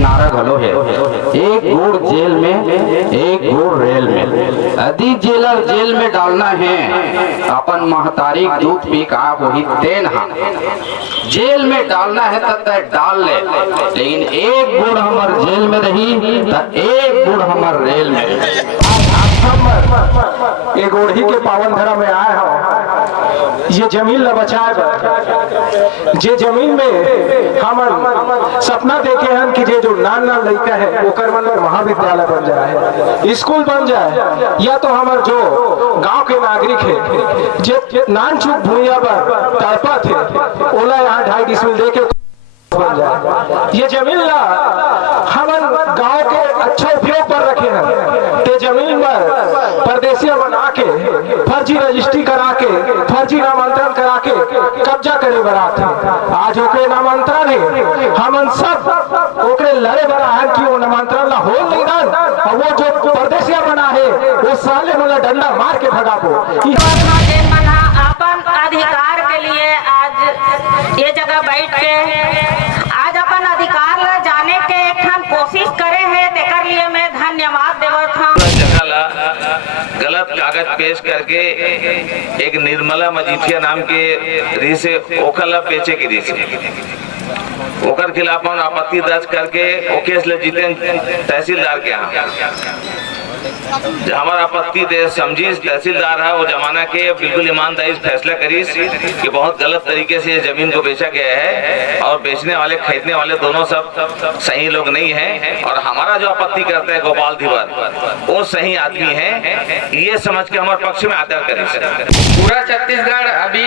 नारा घलो है, एक गुड़ जेल में एक गुड़ रेल में। यदि जेलर जेल में डालना है अपन महतारी दूध पी का वही तेन हा, जेल में डालना है तब तक डाल ले, लेकिन एक गुड़ हमार जेल में रही तो एक गुड़ हमार रेल में रही। ये गोढ़ी के पावन धरा में आए हो, ये जमीन न बचाए, जे जमीन में हम सपना देखे हैं कि जे जो नान नान लड़का है ओकर मन में महाविद्यालय बन जाए, स्कूल बन जाए, या तो हमार जो गांव के नागरिक है जे नान चुप भूया पर तड़पा थे ओला यहाँ 2.5 डिसमिल दे के बन जाए। ये जमीन ला हमन गांव के अच्छा उपयोग पर रखे हैं, ते जमीन पर परदेसिया बना के फर्जी रजिस्ट्री करा के फर्जी नामांतरण करा के कब्जा करे बरात है। आज ओकरे नामांतरण है, हमन सब ओकरे लड़े बना है कि वो नामांतरण ला हो नहीं दान, और वो जो परदेसिया बना है वो साले मुला डंडा मार के भगाबो। अपन अधिकार के लिए आज ये जगह बैठ के आज अपन अधिकार ला जाने के एक हम कोशिश करे है, तेकर लिए मैं धन्यवाद देवत हूँ। जगह ला गलत कागज पेश करके एक निर्मला मजीठिया नाम के री से ओकर ला बेचे की री से ओकर खिलाफ हम आपत्ति दर्ज करके ओ केस ले जीते तहसीलदार के यहाँ। हमारा आपत्ति दे समझी तहसीलदार है वो जमाना के बिल्कुल ईमानदारी से फैसला करी कि बहुत गलत तरीके से ये जमीन को बेचा गया है और बेचने वाले खरीदने वाले दोनों सब सही लोग नहीं हैं, और हमारा जो आपत्ति करता है गोपाल धीवर वो सही आदमी है, ये समझ के हमारे पक्ष में आदर करी। पूरा छत्तीसगढ़ अभी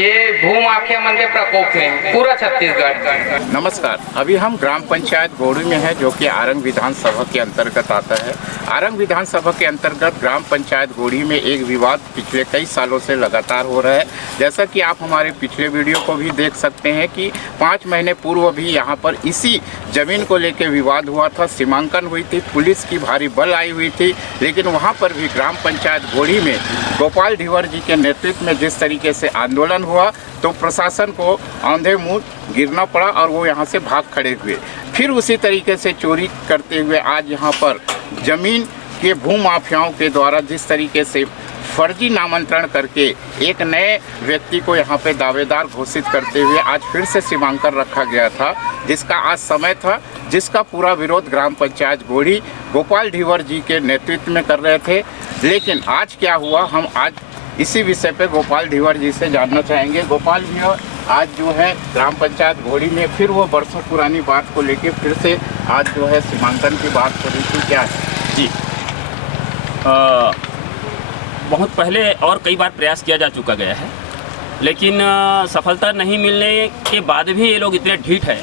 ये भू माफिया मन के प्रकोप में, पूरा छत्तीसगढ़। नमस्कार, अभी हम ग्राम पंचायत गोड़ी में है जो कि आरंग विधानसभा के अंतर्गत आता है। आरंग विधानसभा के अंतर्गत ग्राम पंचायत गोड़ी में एक विवाद पिछले कई सालों से लगातार हो रहा है। जैसा कि आप हमारे पिछले वीडियो को भी देख सकते हैं कि 5 महीने पूर्व भी यहाँ पर इसी जमीन को लेकर विवाद हुआ था, सीमांकन हुई थी, पुलिस की भारी बल आई हुई थी, लेकिन वहाँ पर भी ग्राम पंचायत गोड़ी में गोपाल धीवर जी के नेतृत्व में जिस तरीके से आंदोलन हुआ तो प्रशासन को आंधे मुंह गिरना पड़ा और वो यहाँ से भाग खड़े हुए। फिर उसी तरीके से चोरी करते हुए आज यहाँ पर जमीन के भू माफियाओं के द्वारा जिस तरीके से फर्जी नामांतरण करके एक नए व्यक्ति को यहाँ पे दावेदार घोषित करते हुए आज फिर से सीमांकन रखा गया था, जिसका आज समय था, जिसका पूरा विरोध ग्राम पंचायत गोड़ी गोपाल धीवर जी के नेतृत्व में कर रहे थे। लेकिन आज क्या हुआ, हम आज इसी विषय पे गोपाल धीवर जी से जानना चाहेंगे। गोपाल भैया, आज जो है ग्राम पंचायत घोड़ी में फिर वो बरसों पुरानी बात को लेके फिर से आज जो है सीमांकन की बात हो रही थी, क्या है? जी, बहुत पहले और कई बार प्रयास किया जा चुका गया है, लेकिन सफलता नहीं मिलने के बाद भी ये लोग इतने ढीठ है।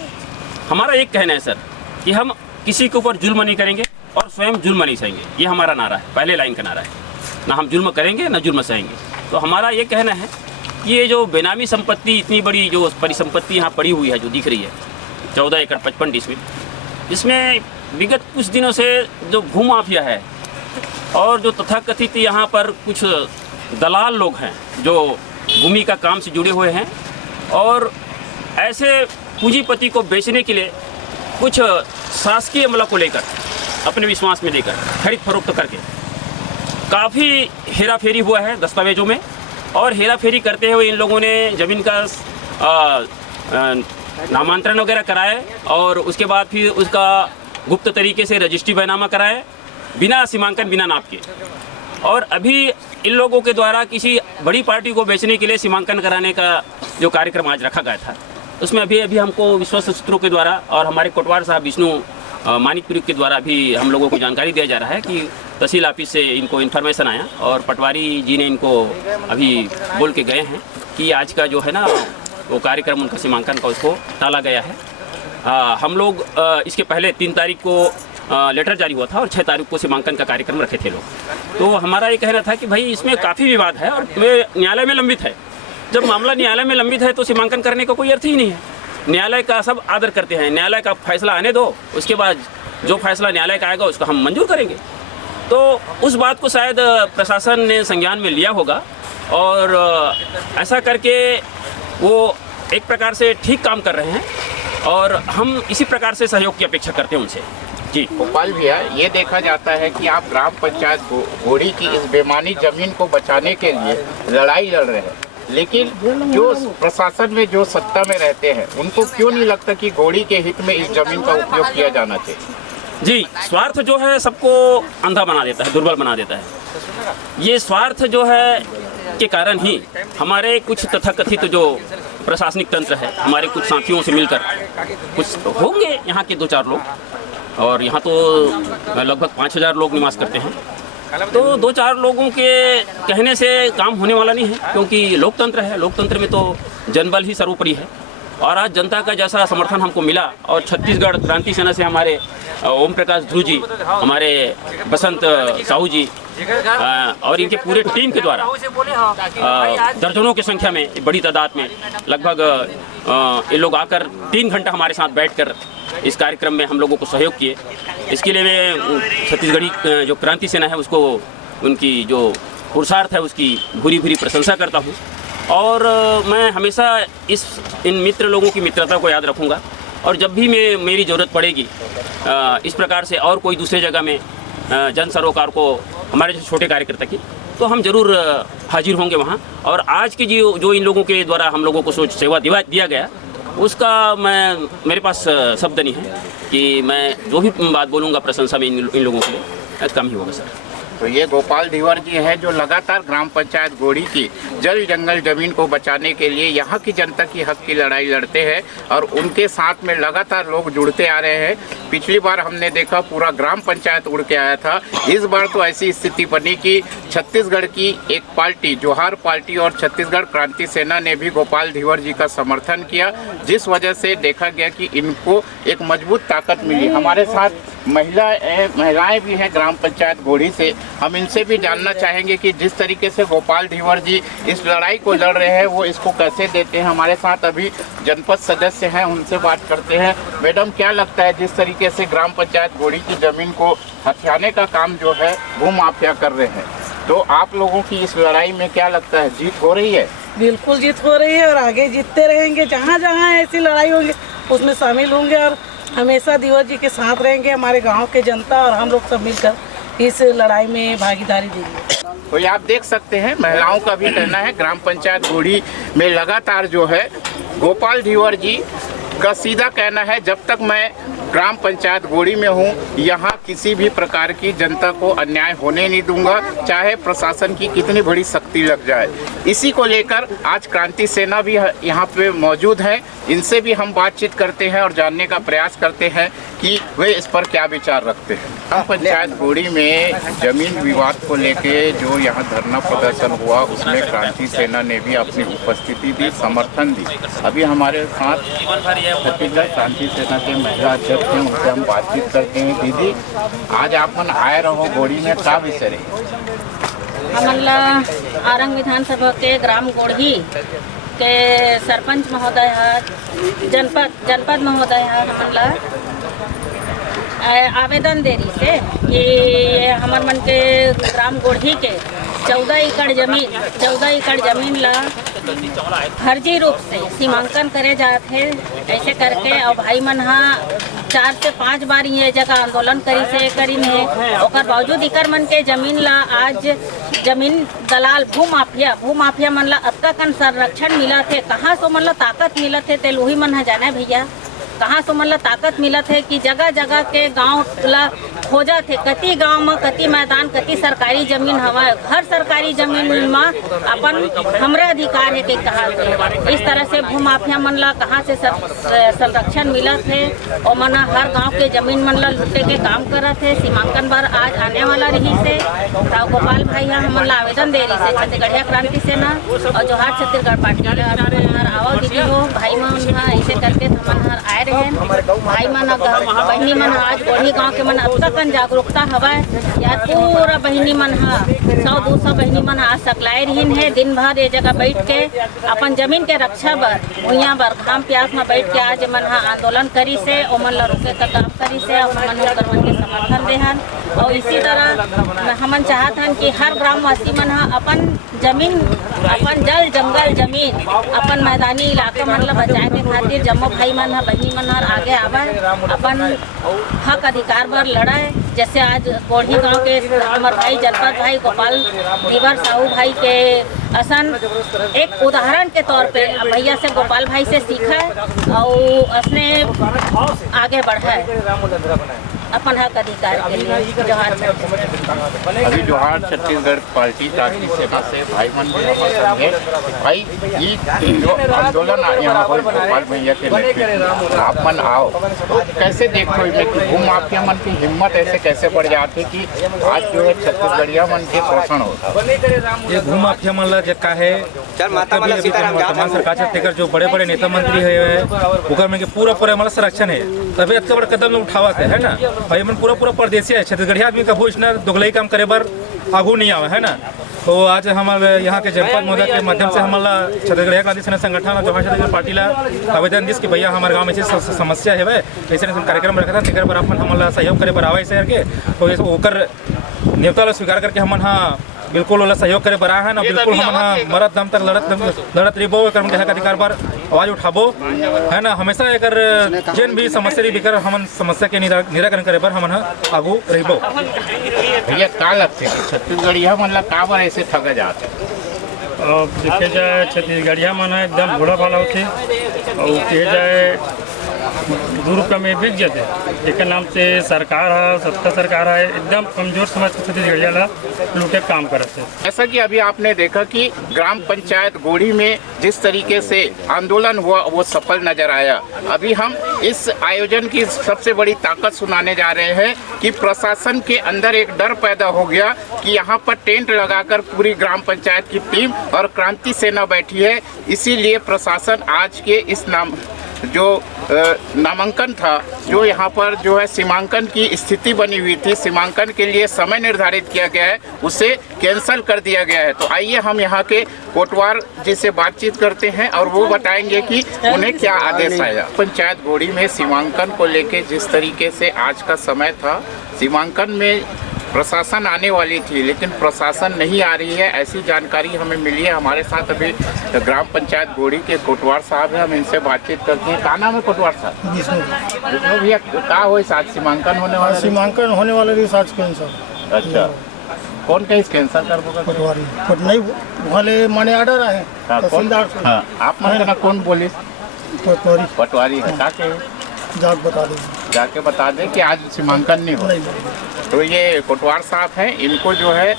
हमारा एक कहना है सर कि हम किसी के ऊपर जुल्म नहीं करेंगे और स्वयं जुल्म नहीं सहेंगे, ये हमारा नारा है, पहले लाइन का नारा है। ना हम जुल्म करेंगे ना जुल्म सहेंगे। तो हमारा ये कहना है कि ये जो बेनामी संपत्ति, इतनी बड़ी जो परिसंपत्ति यहाँ पड़ी हुई है जो दिख रही है 14 एकड़ 55 डिसमिल, इसमें विगत कुछ दिनों से जो भू माफिया है और जो तथाकथित यहाँ पर कुछ दलाल लोग हैं जो भूमि का काम से जुड़े हुए हैं और ऐसे पूंजीपति को बेचने के लिए कुछ शासकीय अमला को लेकर अपने विश्वास में लेकर खरीद फरोख्त करके काफ़ी हेरा फेरी हुआ है दस्तावेजों में, और हेरा फेरी करते हुए इन लोगों ने ज़मीन का नामांतरण वगैरह कराए और उसके बाद फिर उसका गुप्त तरीके से रजिस्ट्री बैनामा कराए बिना सीमांकन, बिना नाप के। और अभी इन लोगों के द्वारा किसी बड़ी पार्टी को बेचने के लिए सीमांकन कराने का जो कार्यक्रम आज रखा गया था, उसमें अभी हमको विश्वस्त सूत्रों के द्वारा और हमारे कोटवार साहब विष्णु मानिकपुरी के द्वारा भी हम लोगों को जानकारी दिया जा रहा है कि तहसील ऑफिस से इनको इन्फॉर्मेशन आया और पटवारी जी ने इनको अभी बोल के गए हैं कि आज का जो है ना वो कार्यक्रम उनका सीमांकन का उसको टाला गया है। हम लोग इसके पहले 3 तारीख को लेटर जारी हुआ था और 6 तारीख को सीमांकन का कार्यक्रम रखे थे लोग। तो हमारा ये कहना था कि भाई इसमें काफ़ी विवाद है और न्यायालय में लंबित है। जब मामला न्यायालय में लंबित है तो सीमांकन करने का कोई अर्थ ही नहीं है। न्यायालय का सब आदर करते हैं, न्यायालय का फैसला आने दो, उसके बाद जो फैसला न्यायालय का आएगा उसको हम मंजूर करेंगे। तो उस बात को शायद प्रशासन ने संज्ञान में लिया होगा और ऐसा करके वो एक प्रकार से ठीक काम कर रहे हैं। और हम इसी प्रकार से सहयोग की अपेक्षा करते हैं उनसे। जी गोपाल भैया, ये देखा जाता है कि आप ग्राम पंचायत घोड़ी की इस बेमानी जमीन को बचाने के लिए लड़ाई लड़ रहे हैं, लेकिन जो प्रशासन में जो सत्ता में रहते हैं उनको क्यों नहीं लगता कि घोड़ी के हित में इस जमीन का उपयोग किया जाना चाहिए? जी, स्वार्थ जो है सबको अंधा बना देता है, दुर्बल बना देता है। ये स्वार्थ जो है के कारण ही हमारे कुछ तथाकथित जो प्रशासनिक तंत्र है, हमारे कुछ साथियों से मिलकर कुछ होंगे यहाँ के 2-4 लोग, और यहाँ तो लगभग 5000 लोग निवास करते हैं, तो 2-4 लोगों के कहने से काम होने वाला नहीं है, क्योंकि लोकतंत्र है। लोकतंत्र में तो जनबल ही सर्वोपरि है। और आज जनता का जैसा समर्थन हमको मिला, और छत्तीसगढ़ क्रांति सेना से हमारे ओम प्रकाश ध्रुव जी, हमारे बसंत साहू जी और इनके पूरे टीम के द्वारा दर्जनों की संख्या में, बड़ी तादाद में, लगभग ये लोग आकर 3 घंटा हमारे साथ बैठकर इस कार्यक्रम में हम लोगों को सहयोग किए। इसके लिए मैं छत्तीसगढ़ी जो क्रांति सेना है उसको, उनकी जो पुरुषार्थ है उसकी भूरी भूरी प्रशंसा करता हूँ। और मैं हमेशा इन मित्र लोगों की मित्रता को याद रखूँगा, और जब भी मेरी ज़रूरत पड़ेगी इस प्रकार से और कोई दूसरे जगह में जन सरोकार को, हमारे जो छोटे कार्यकर्ता की, तो हम जरूर हाजिर होंगे वहाँ। और आज की जो इन लोगों के द्वारा हम लोगों को सेवा दिया गया, उसका मेरे पास शब्द नहीं है कि मैं जो भी बात बोलूँगा प्रशंसा में इन लोगों के लिए कम ही होगा सर। तो ये गोपाल धीवर जी है जो लगातार ग्राम पंचायत घोड़ी की जल जंगल जमीन को बचाने के लिए यहाँ की जनता की हक की लड़ाई लड़ते हैं, और उनके साथ में लगातार लोग जुड़ते आ रहे हैं। पिछली बार हमने देखा पूरा ग्राम पंचायत उड़ के आया था, इस बार तो ऐसी स्थिति बनी कि छत्तीसगढ़ की एक पार्टी, जोहार पार्टी और छत्तीसगढ़ क्रांति सेना ने भी गोपाल धीवर जी का समर्थन किया, जिस वजह से देखा गया कि इनको एक मजबूत ताकत मिली। हमारे साथ महिलाएं भी हैं ग्राम पंचायत घोड़ी से, हम इनसे भी जानना चाहेंगे कि जिस तरीके से गोपाल धीवर जी इस लड़ाई को लड़ रहे हैं वो इसको कैसे देते हैं। हमारे साथ अभी जनपद सदस्य हैं, उनसे बात करते हैं। मैडम, क्या लगता है जिस तरीके से ग्राम पंचायत घोड़ी की जमीन को हथियाने का काम जो है भूमाफिया कर रहे हैं, तो आप लोगों की इस लड़ाई में क्या लगता है, जीत हो रही है? बिल्कुल जीत हो रही है, और आगे जीतते रहेंगे। जहाँ जहाँ ऐसी लड़ाई होंगी उसमें शामिल होंगे, और हमेशा धीवर जी के साथ रहेंगे। हमारे गांव के जनता और हम लोग सब मिलकर इस लड़ाई में भागीदारी देंगे। तो ये आप देख सकते हैं, महिलाओं का भी कहना है ग्राम पंचायत घोड़ी में लगातार जो है गोपाल धीवर जी का सीधा कहना है, जब तक मैं ग्राम पंचायत घोड़ी में हूँ यहाँ किसी भी प्रकार की जनता को अन्याय होने नहीं दूंगा, चाहे प्रशासन की कितनी बड़ी शक्ति लग जाए। इसी को लेकर आज क्रांति सेना भी यहाँ पे मौजूद है, इनसे भी हम बातचीत करते हैं और जानने का प्रयास करते हैं कि वे इस पर क्या विचार रखते हैं। ग्राम पंचायत घोड़ी में जमीन विवाद को लेके जो यहाँ धरना प्रदर्शन हुआ, उसमें क्रांति सेना ने भी अपनी उपस्थिति दी, समर्थन दी। अभी हमारे साथ छत्तीसगढ़ क्रांति सेना के महिला अध्यक्ष हैं, उनसे हम बातचीत करते हैं। दीदी, आज आप आए रहो घोड़ी में, क्या विषय रही? हमला आरंग विधानसभा के ग्राम गोढ़ी के सरपंच महोदय है, जनपद महोदय है, हमला आवेदन दे रही से कि हमार मन के ग्राम गोढ़ी के 14 एकड़ जमीन ला फर्जी रूप से सीमांकन करे जाते हैं। ऐसे करके और भाई मन 4 से 5 बार ये जगह आंदोलन करीन है, और बावजूद इकर मन के जमीन ला आज जमीन दलाल भूमाफिया मन ला अतका कन संरक्षण मिला थे। कहाँ से मन ला ताकत मिला थे, तेल वही मन जाना भैया, कहाँ से मन ला ताकत मिला थे कि जगह जगह के गांव ला खोजा थे, कति गांव में कति मैदान कति सरकारी जमीन हवा, हर सरकारी जमीन में अपन हमरे अधिकार है कि कहा थे। इस तरह से भूमाफिया मन ला कहाँ से संरक्षण मिला थे, और मन हर गांव के जमीन मन ला लूटे के काम करा थे। सीमांकन बार आज आने वाला रही से राव गोपाल भाई हमन ला आवेदन दे रही से छत्तीसगढ़िया क्रांति सेना और जोहार छत्तीसगढ़ पार्टी आओ दीदी हो भाई मन ऐसे करके हमन आए रहे भाई मन बहनी मन आज गोढ़ी गाँव के मन अब तक जागरूकता हवा यार पूरा बहनी मन 100-200 बहनी मन आज सकलाए रहीन है। दिन भर ये जगह बैठ के अपन जमीन के रक्षा बर भुइयाँ बर घाम प्यास में बैठ के आज मन आंदोलन करी से और मन ला रोके का काम करी से और मन के समर्थन देहन। और इसी तरह हमन चाहत हन कि हर ग्रामवासी मन अपन जमीन अपन जल जंगल जमीन अपन मैदानी जमीनी इलाका मन ला बचाए के खातिर जम्मो भाई मन ह बहनी मन हर आगे आवे, अपन हक अधिकार बर लड़ाए। जैसे आज कोढ़ी गांव के हमार भाई जनपद भाई गोपाल दीवर साहू भाई के असन एक उदाहरण के तौर पे भैया से गोपाल भाई से सीखा और उसने आगे बढ़ा है अपन हक अधिकार के लिए। जोहार अभी जोहार छत्तीसगढ़ पार्टी ताकि सेना से भाई मन है भाई ये जो आंदोलन यहाँ हो गोपाल भैया के नेतृत्व आप मन आओ तो कैसे देखो इसमें कि भू माफिया मन की हिम्मत ऐसे कैसे बढ़ जाती कि आज जो है छत्तीसगढ़िया मन के शोषण होता ये भू माफिया मन ला का है वर्तमान सरकार छत्तीसगढ़ जो बड़े बड़े नेता मंत्री है ओकर में पूरा हमारा संरक्षण है तभी इतना बड़ा कदम उठावा है ना भाई मन पूरा परदेसी है छत्तीसगढ़ी आदमी कभू इसने दुगलई काम करे बर आगू नहीं आवे है ना। तो आज हमारे यहाँ के जनपद महोदय के माध्यम से हमारा छत्तीसगढ़ क्रांति सेना संगठन और जोहार छत्तीसगढ़ पार्टी ला आवेदन दिस कि भैया हमारे गाँव में ऐसी समस्या है ऐसे कार्यक्रम रखा था तेकर पर अपन हमारा सहयोग करे बर आवे ऐसे करके तो ओकर न्योता ला स्वीकार करके हमन हाँ बिल्कुल वाला सहयोग करे बरा है ना बिल्कुल हम हाँ मरद दम तक लड़त रहो एक हक अधिकार पर आवाज उठाबो है ना हमेशा एक जन भी समस्या लेकर हम समस्या के निराकरण करे पर हम आगू रहो। भैया का लगते हैं छत्तीसगढ़िया मन ला का बार ऐसे ठगा जाते अब देखे जाए छत्तीसगढ़िया मन एकदम भोला भाला होते और कहे जाए 2 रुपया में बिक जाते एक नाम से सरकार है सत्ता सरकार है एकदम कमजोर समाज के छत्तीसगढ़िया ला लूटे काम करते। ऐसा कि अभी आपने देखा कि ग्राम पंचायत गोढ़ी में जिस तरीके से आंदोलन हुआ वो सफल नजर आया। अभी हम इस आयोजन की सबसे बड़ी ताकत सुनाने जा रहे हैं कि प्रशासन के अंदर एक डर पैदा हो गया कि यहाँ पर टेंट लगाकर पूरी ग्राम पंचायत की टीम और क्रांति सेना बैठी है। इसीलिए प्रशासन आज के इस नामांकन था जो यहाँ पर जो है सीमांकन की स्थिति बनी हुई थी, सीमांकन के लिए समय निर्धारित किया गया है उसे कैंसिल कर दिया गया है। तो आइए हम यहाँ के कोटवार जी से बातचीत करते हैं और वो बताएंगे कि उन्हें क्या आदेश आया। पंचायत गोढ़ी में सीमांकन को लेके जिस तरीके से आज का समय था, सीमांकन में प्रशासन आने वाली थी लेकिन प्रशासन नहीं आ रही है, ऐसी जानकारी हमें मिली है। हमारे साथ अभी ग्राम पंचायत गोढ़ी के कोटवार साहब हैं, हम इनसे बातचीत करते हैं। क्या नाम है कोटवार साहब? जिसमें भैया क्या हो साथ सीमांकन होने वाला? सीमांकन होने वाला भी साथ कैंसर। अच्छा, कौन कहीं कैंसर कर होगा? पटवारी नहीं वाले माने ऑर्डर आए तहसीलदार। हाँ, आप माने कौन पुलिस? पटवारी है। जाके बता दें कि आज सीमांकन नहीं हो। तो ये कोटवार साहब हैं, इनको जो है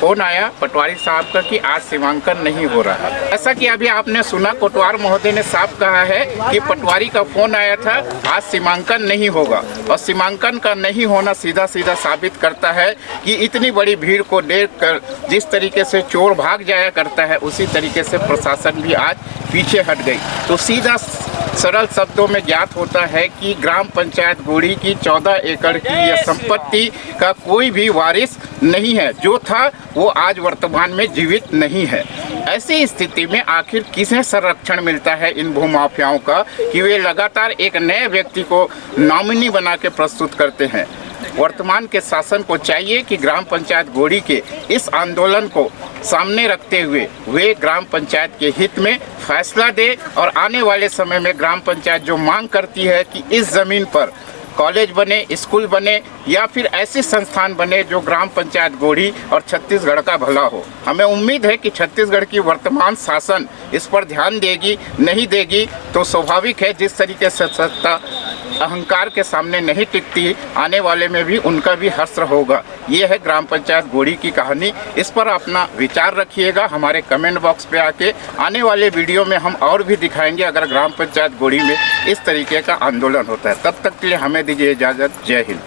फोन आया पटवारी साहब का कि आज सीमांकन नहीं हो रहा है। ऐसा कि अभी आपने सुना कोटवार महोदय ने साफ कहा है कि पटवारी का फोन आया था, आज सीमांकन नहीं होगा। और सीमांकन का नहीं होना सीधा सीधा साबित करता है कि इतनी बड़ी भीड़ को देखकर जिस तरीके से चोर भाग जाया करता है उसी तरीके से प्रशासन भी आज पीछे हट गई। तो सीधा सरल शब्दों में ज्ञात होता है कि ग्राम पंचायत गोढ़ी की 14 एकड़ की यह संपत्ति का कोई भी वारिस नहीं है। जो था वो आज वर्तमान में जीवित नहीं है। ऐसी स्थिति में आखिर किसे संरक्षण मिलता है इन भूमाफियाओं का कि वे लगातार एक नए व्यक्ति को नॉमिनी बना के प्रस्तुत करते हैं। वर्तमान के शासन को चाहिए कि ग्राम पंचायत गोढ़ी के इस आंदोलन को सामने रखते हुए वे ग्राम पंचायत के हित में फैसला दे और आने वाले समय में ग्राम पंचायत जो मांग करती है कि इस ज़मीन पर कॉलेज बने, स्कूल बने या फिर ऐसे संस्थान बने जो ग्राम पंचायत गोढ़ी और छत्तीसगढ़ का भला हो। हमें उम्मीद है कि छत्तीसगढ़ की वर्तमान शासन इस पर ध्यान देगी। नहीं देगी तो स्वाभाविक है जिस तरीके से सत्ता अहंकार के सामने नहीं टिकती, आने वाले में भी उनका भी हश्र होगा। ये है ग्राम पंचायत गोढ़ी की कहानी। इस पर अपना विचार रखिएगा हमारे कमेंट बॉक्स पे आके। आने वाले वीडियो में हम और भी दिखाएंगे अगर ग्राम पंचायत गोढ़ी में इस तरीके का आंदोलन होता है। तब तक के लिए हमें दीजिए इजाज़त। जय हिंद।